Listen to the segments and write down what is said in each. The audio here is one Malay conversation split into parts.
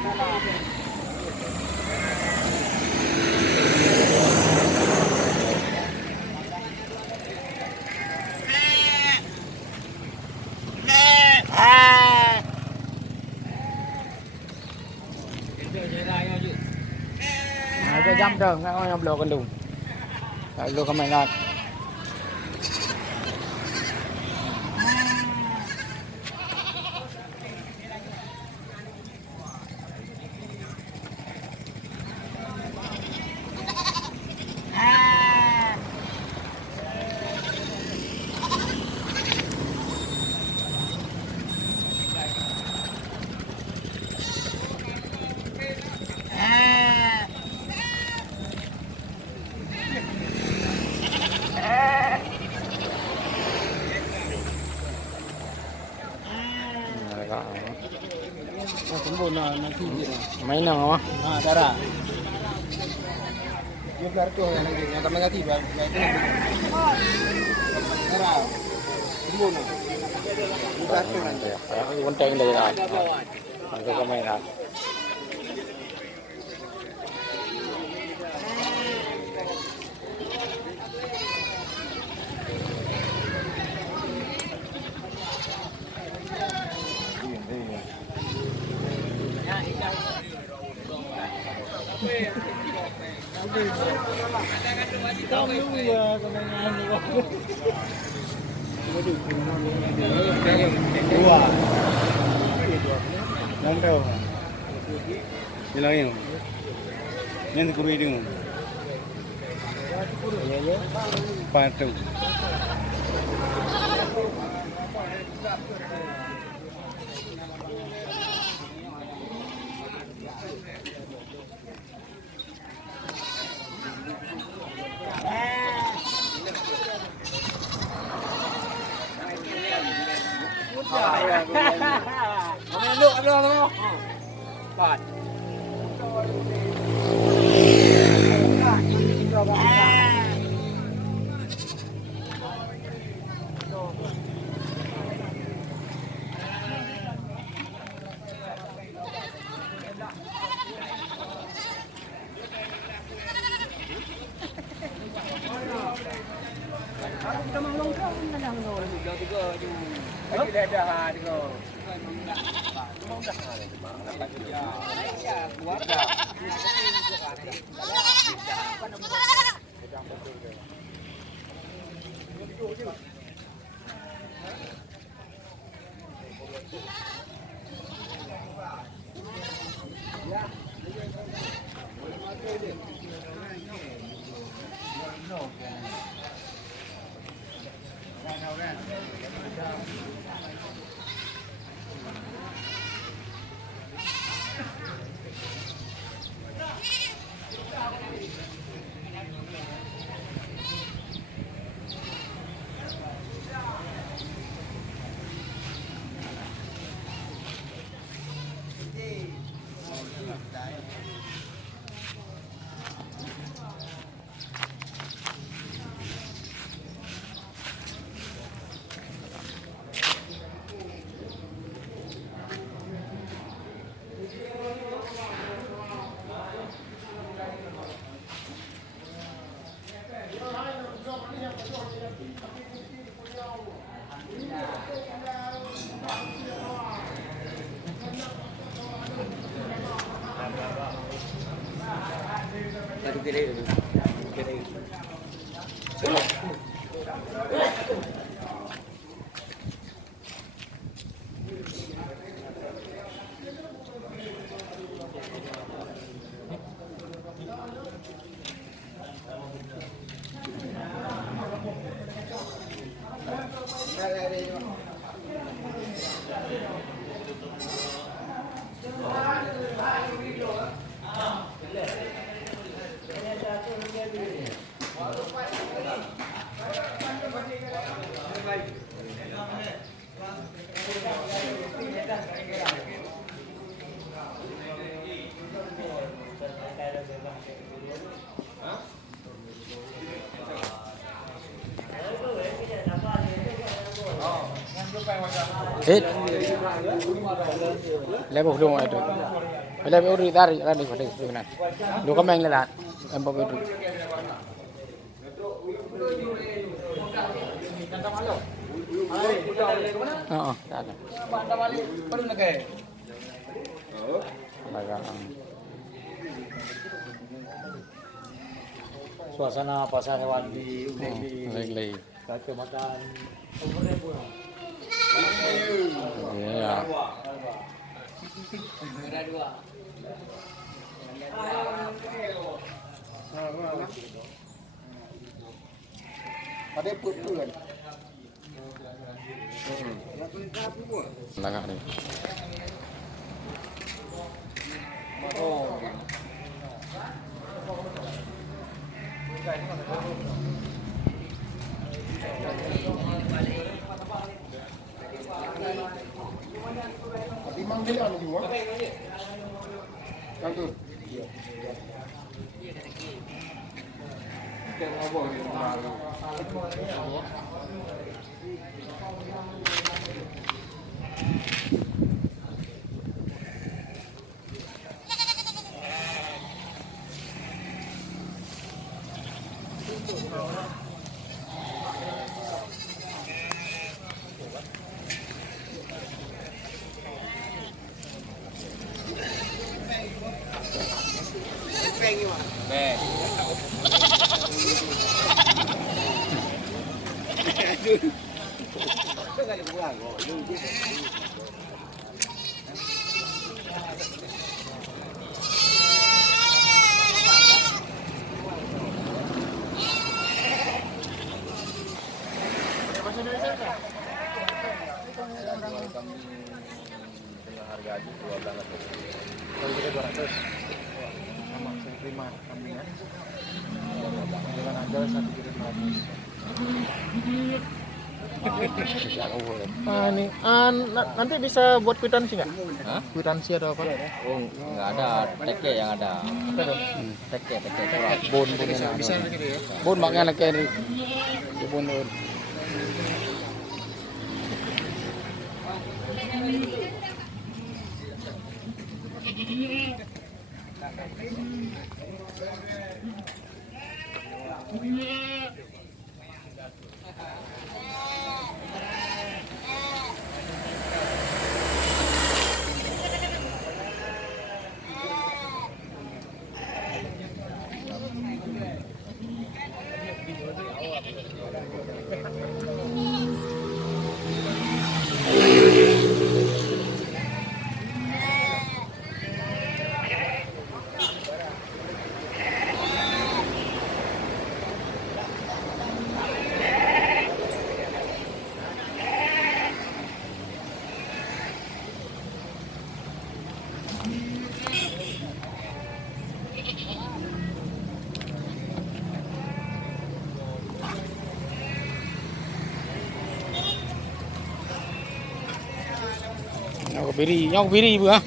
Ada jam dah, kan yang belum kendung. Tak lu kemai nak. Sempurna nanti dia. Mainan apa? Darah. Dia belar tu yang kami ganti bang. Darah. Sempurna. Belar tu nanti. Aku konteng dah jalan. Aku kemai nak. Dua. Nandau. Bilang yang. Yang kurui ding. Patu. Ambil dulu. Pat. Kita mau longkang menang nol. Juga ju. Lagi dah juga. Mau dah ada. Ya, kuat dah. Lepas belum ada. Ada be uri dari kan di mana. Do ka mang lalat. Am pa be uri. Oo, ada. Baru nak ke? Suasana pasar hewan di Lagi. Kecamatan. Iya. Ada putih kan? Lagak ni. Limang bilang juga. Kan tu. Harga aja 200. Sama saya terima kambingnya. Dengan harga 1.500. Ini nanti bisa buat kwitansi nggak? Hah? Kwitansi atau apa? Oh, nggak ada. Teke yang ada. Apa dong? Teke surat. Bon Bisa gitu ya? Bon maknya nak kiri. Bon bon. Nhau biri ibu ah.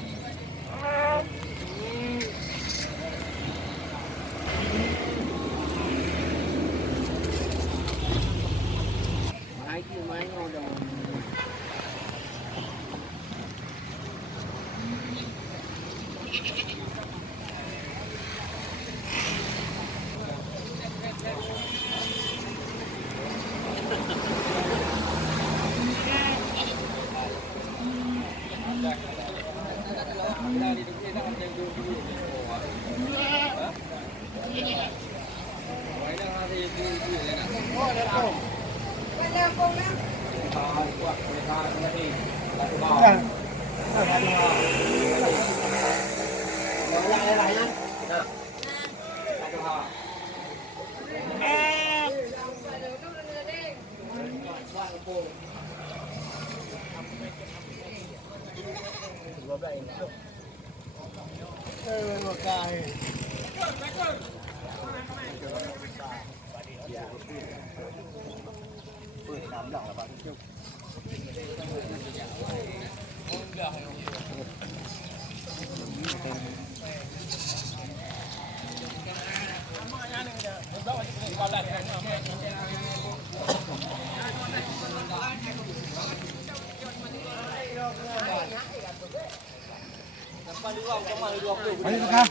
Ayo kan.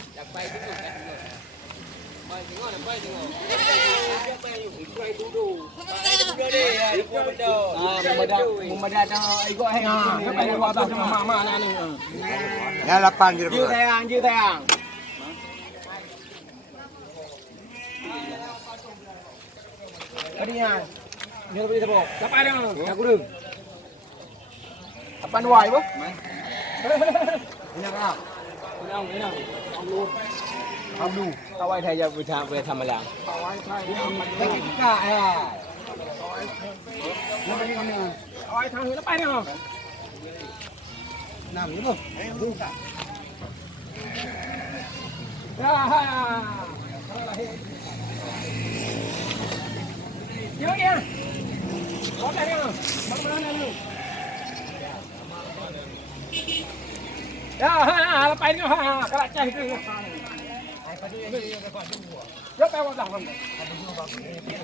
Ya 8 gitu. Dư thang. Cái đi nha. Nhớ bây giờ bộ. Cặp ai đâu? Nhà cô đừng. Cặp ăn hoài bố. Nhà nào? Ông đấy nào? Ông luôn. Ông đủ. Tao ai thay cho về thăm mà làm. Tao ai thay. Cái cả à. Nó đi con này. Tao ai thay nó bay đi không? Nằm nữa không? Nhớ nha. Có đây không? Bắn lên luôn. Ya, lepas ni kalau cah itu. Jom bawa dong.